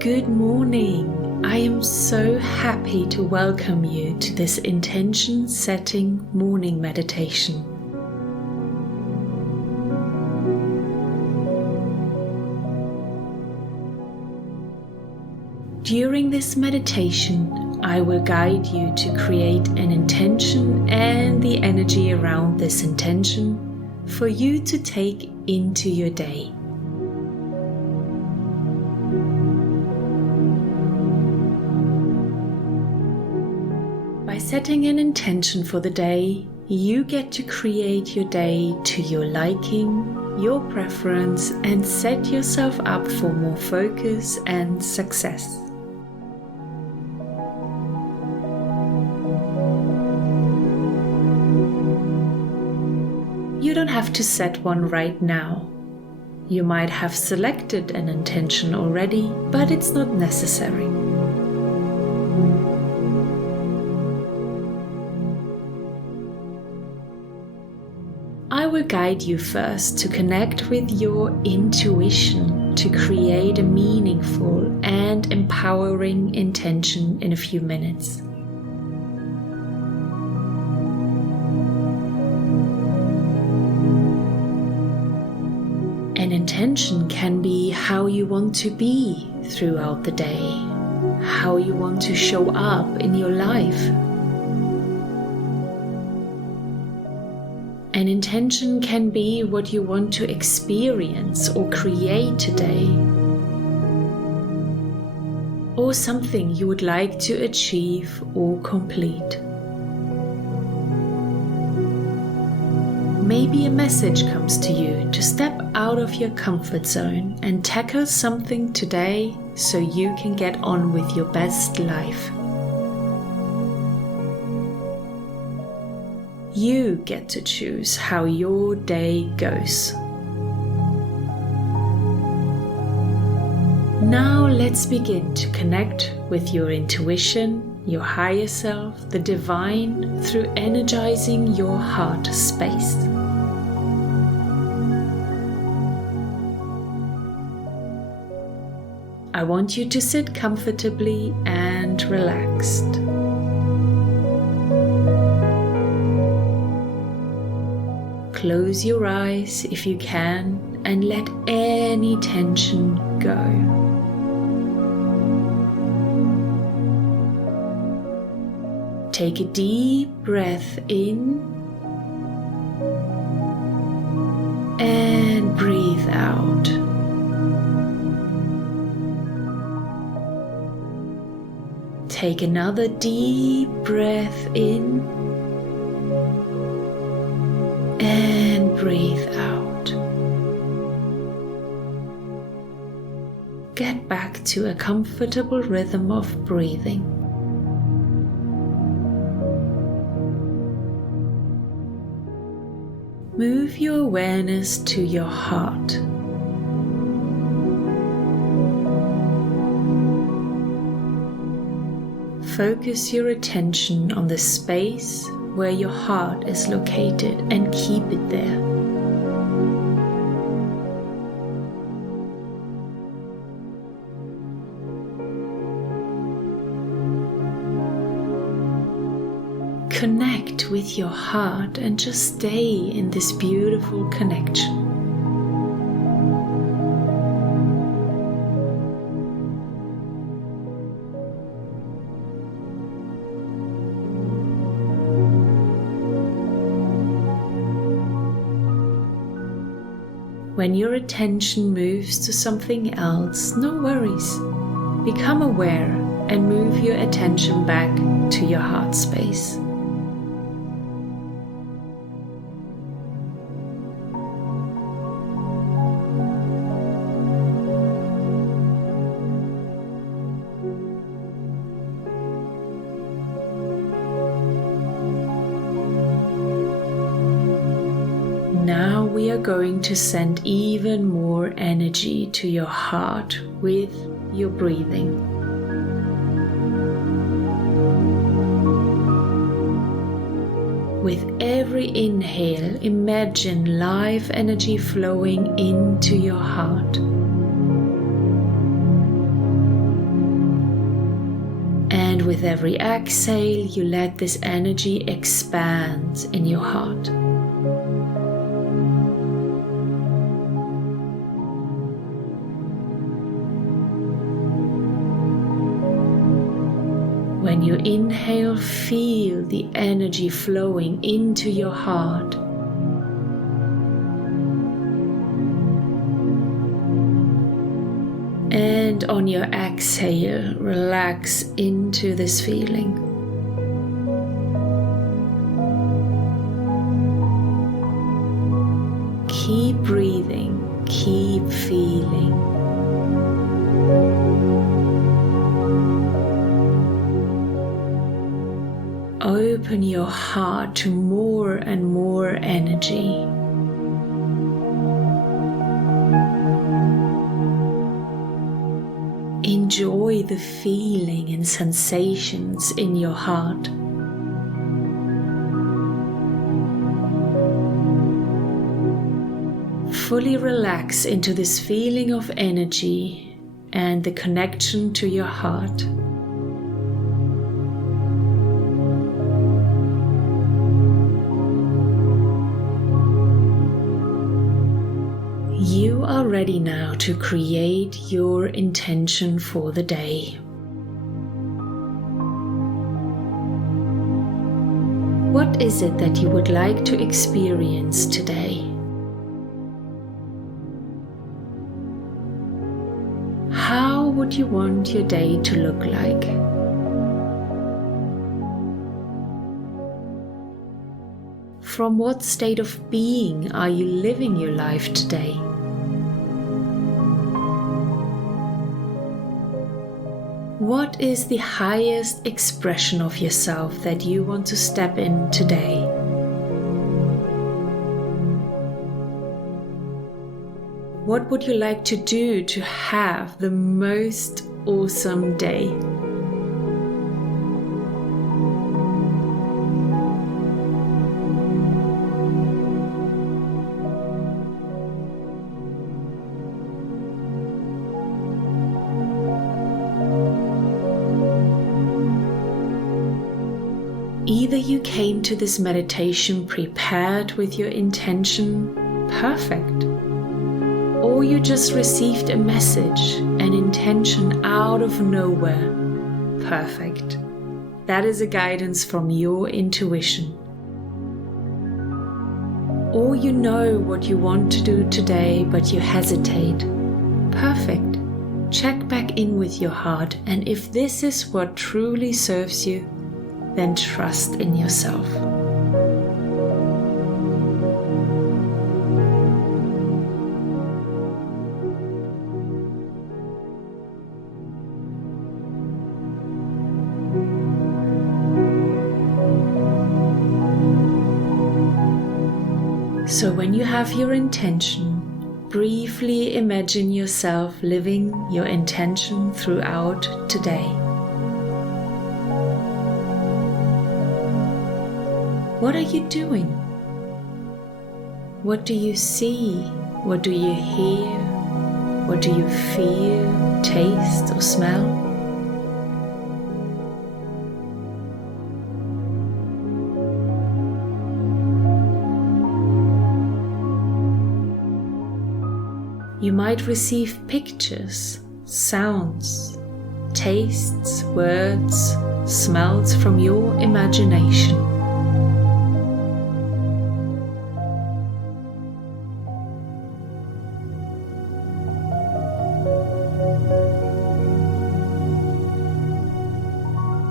Good morning. I am so happy to welcome you to this intention setting morning meditation. During this meditation, I will guide you to create an intention and the energy around this intention for you to take into your day. By setting an intention for the day, you get to create your day to your liking, your preference, and set yourself up for more focus and success. You don't have to set one right now. You might have selected an intention already, but it's not necessary. I will guide you first to connect with your intuition to create a meaningful and empowering intention in a few minutes. An intention can be how you want to be throughout the day, how you want to show up in your life. An intention can be what you want to experience or create today, or something you would like to achieve or complete. Maybe a message comes to you to step out of your comfort zone and tackle something today so you can get on with your best life. You get to choose how your day goes. Now let's begin to connect with your intuition, your higher self, the divine, through energizing your heart space. I want you to sit comfortably and relaxed. Close your eyes if you can and let any tension go. Take a deep breath in and breathe out. Take another deep breath in and breathe out. Get back to a comfortable rhythm of breathing. Move your awareness to your heart. Focus your attention on the space where your heart is located and keep it there. Connect with your heart and just stay in this beautiful connection. When your attention moves to something else, no worries. Become aware and move your attention back to your heart space. Now we are going to send even more energy to your heart with your breathing. With every inhale, imagine life energy flowing into your heart. with every exhale, you let this energy expand in your heart. When you inhale, feel the energy flowing into your heart. And on your exhale, relax into this feeling. Keep breathing, keep feeling. Open your heart to more and more energy. Enjoy the feeling and sensations in your heart. Fully relax into this feeling of energy and the connection to your heart. You are ready now to create your intention for the day. What is it that you would like to experience today? How would you want your day to look like? From what state of being are you living your life today? What is the highest expression of yourself that you want to step in today? What would you like to do to have the most awesome day? Either you came to this meditation prepared with your intention, perfect, or you just received a message, an intention out of nowhere, perfect. That is a guidance from your intuition. Or you know what you want to do today, but you hesitate, perfect. Check back in with your heart, and if this is what truly serves you, then trust in yourself. So when you have your intention, briefly imagine yourself living your intention throughout today. What are you doing? What do you see? What do you hear? What do you feel, taste, or smell? You might receive pictures, sounds, tastes, words, smells from your imagination.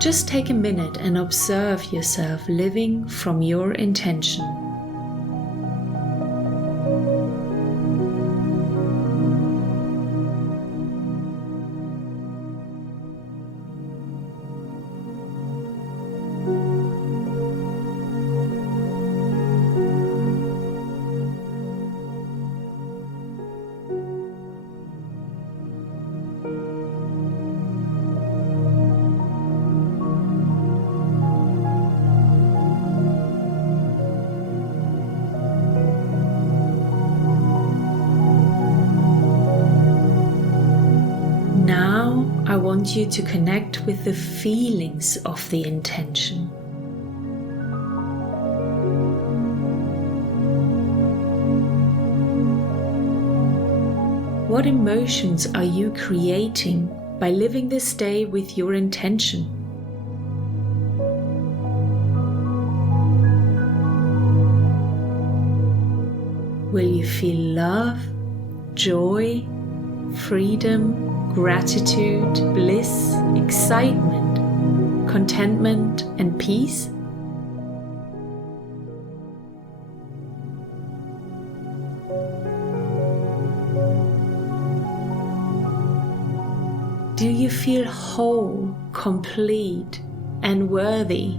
Just take a minute and observe yourself living from your intention. I want you to connect with the feelings of the intention. What emotions are you creating by living this day with your intention? Will you feel love, joy, freedom, gratitude, bliss, excitement, contentment, and peace? Do you feel whole, complete, and worthy?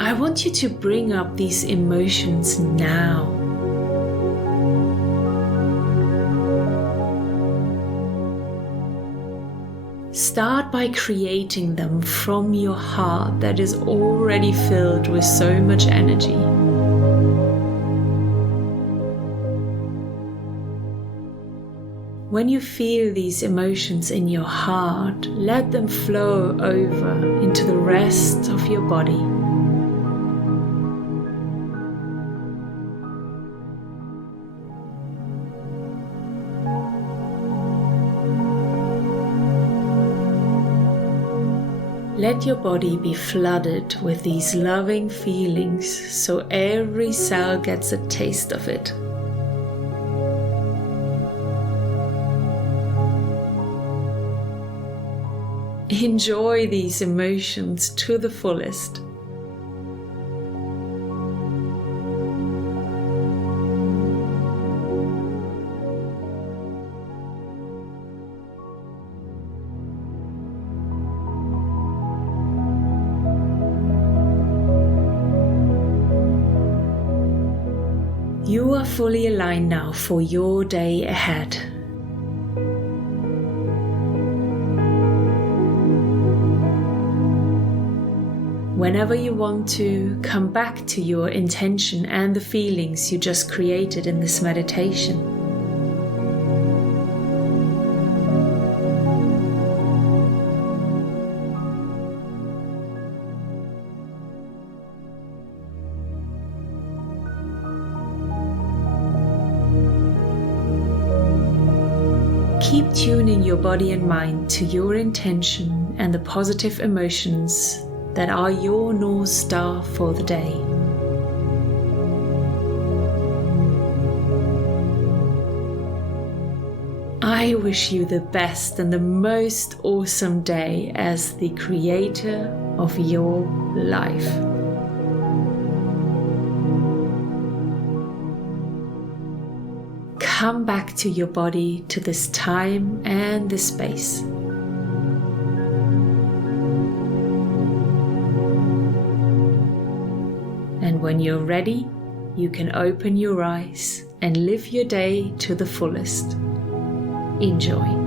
I want you to bring up these emotions now. Start by creating them from your heart that is already filled with so much energy. When you feel these emotions in your heart, let them flow over into the rest of your body. Let your body be flooded with these loving feelings so every cell gets a taste of it. Enjoy these emotions to the fullest. You are fully aligned now for your day ahead. Whenever you want to, come back to your intention and the feelings you just created in this meditation. Keep tuning your body and mind to your intention and the positive emotions that are your North Star for the day. I wish you the best and the most awesome day as the creator of your life. Come back to your body, to this time and this space. And when you're ready, you can open your eyes and live your day to the fullest. Enjoy.